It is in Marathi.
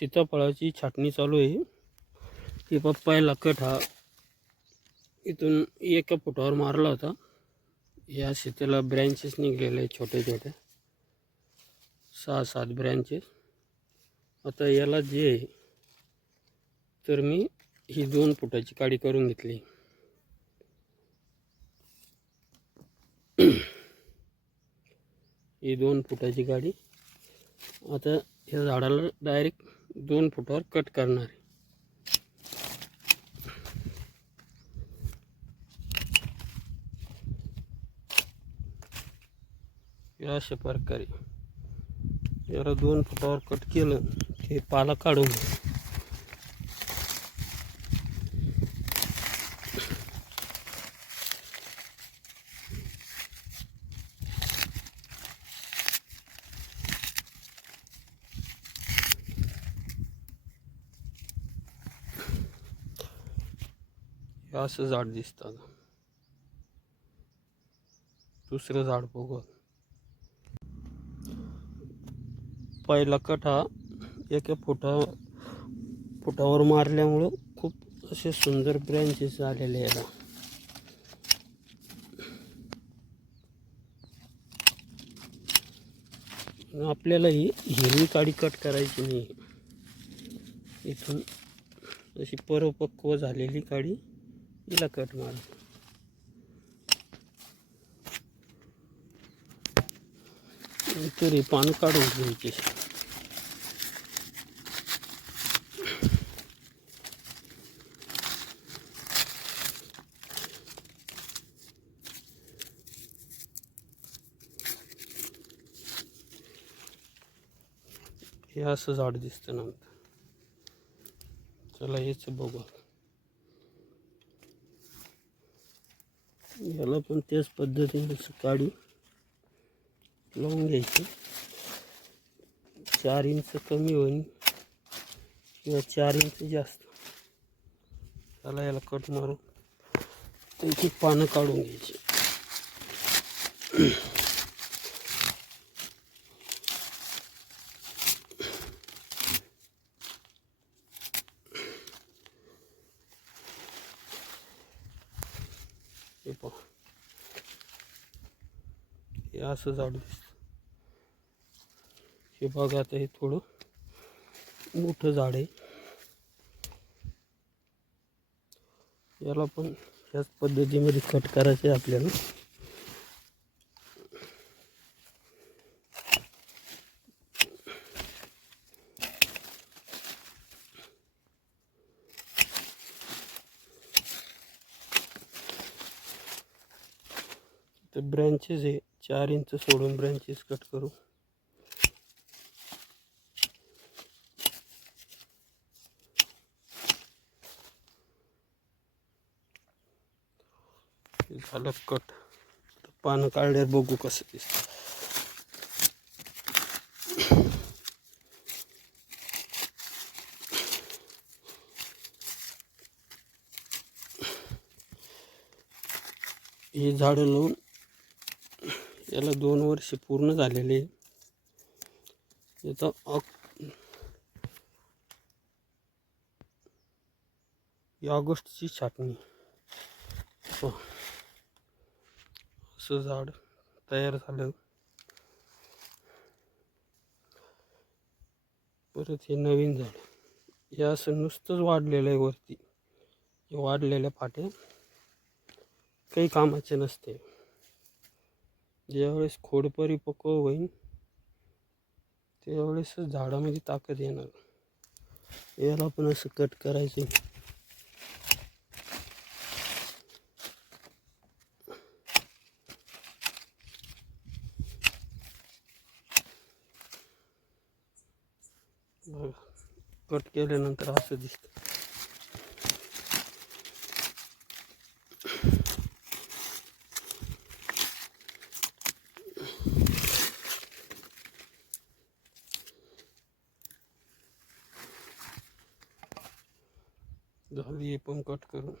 सीताफळाची छाटणी चालू आहे. ही पप्पायला कट हा इथून एका फुटावर मारला होता. या सीतेला ब्रँचेस निघलेले आहे छोटे छोटे. सहा सात ब्रँचेस आता याला जे आहे तर मी ही दोन फुटाची काडी करून घेतली. ही दोन फुटाची गाडी आता ह्या झाडाला डायरेक्ट दोन फुटावर कट करणार आहे. या अशा प्रकारे. याला दोन फुटावर कट केलं ते पाला काढून असं झाड दिसतात दुसरं झाड बघत पहिला कट हा एका फुटा फुटावर मारल्यामुळं खूप असे सुंदर ब्रँचेस आलेले याला आपल्याला ही हिरवी काडी कट करायची नाही. इथून अशी परिपक्व झालेली काडी हिला कट मारा. तरी पानं काढून घ्यायची. हे असं झाड दिसतं नंतर. चला हेच बघू याला पण त्याच पद्धतीने असं लावून घ्यायची. चार इंच कमी होईल किंवा चार इंच जास्त. त्याला याला कट मारून त्याची पानं काढून घ्यायची हे पहा हे असं झाड दिसतं. हे बघा आता हे थोडं मोठं झाड आहे. याला पण ह्याच पद्धतीमध्ये कट करायचे आहे आपल्याला. तर ब्रँचेस आहे चार इंच सोडून ब्रँचेस कट करू. झालं कट पानं काढल्यावर बघू कसं दिसतं. हे झाडं लावून याला दोन वर्ष पूर्ण झालेले याचा ऑक ऑगस्टची छाटणी. असं झाड तयार झालं. परत हे नवीन झाड. हे असं नुसतंच वाढलेलं आहे वरती. वाढलेल्या पाट्या. काही कामाचे नसते. ज्यावेळेस खोड परिपक्व होईल त्यावेळेस झाडामध्ये ताकद येणार. याला पण असं कट करायचे कट केल्यानंतर असं दिसतं. झाली आहे पण कट करून